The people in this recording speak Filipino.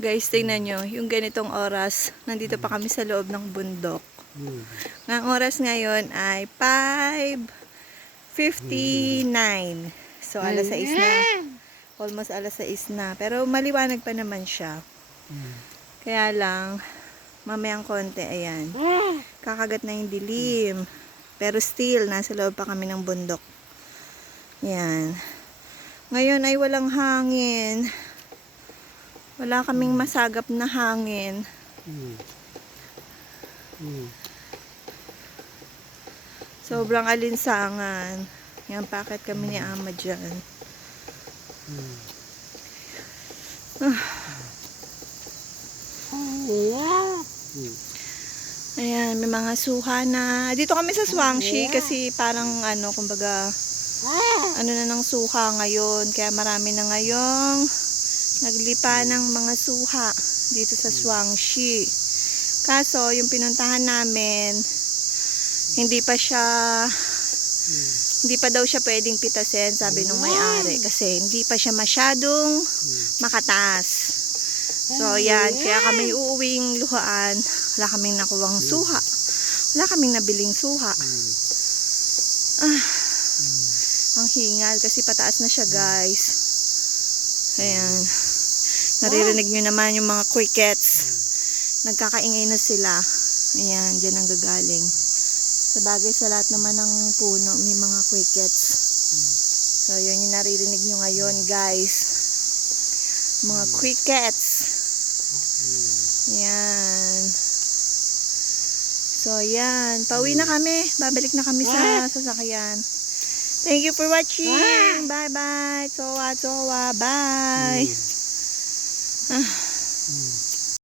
Guys, tingnan nyo, yung ganitong oras, nandito pa kami sa loob ng bundok. Ang oras ngayon ay 5:59. So, alas 6 na. Almost alas 6 na. Pero maliwanag pa naman siya. Kaya lang, mamayang konti, ayan. Kakagat na yung dilim. Pero still, nasa loob pa kami ng bundok. Yan. Ngayon ay walang hangin. Wala kaming masagap na hangin. Sobrang alinsangan. Yan, pakit kami ni Ama dyan. Ayan, may mga suha na. Dito kami sa Swangsea kasi parang kumbaga, na ng suha ngayon. Kaya marami na ngayong naglipa ng mga suha dito sa Swangsea. Kaso, yung pinuntahan namin, hindi pa daw siya pwedeng pitasin, sabi nung may-ari, kasi hindi pa siya masyadong makataas. So, yan, kaya kami uuwing luhaan, wala kaming nakuwang suha. Wala kaming nabiling suha. Ang hingal, kasi pataas na siya, guys. Ayan. Naririnig nyo naman yung mga crickets. Nagkakaingay na sila. Ayan, dyan ang gagaling. Sabagay sa lahat naman ng puno, may mga crickets. So, yun yung naririnig nyo ngayon, guys. Mga crickets. Ayan. So, yan. Pauwi na kami. Babalik na kami sa sasakyan. Thank you for watching. Bye-bye. Sowa. Bye.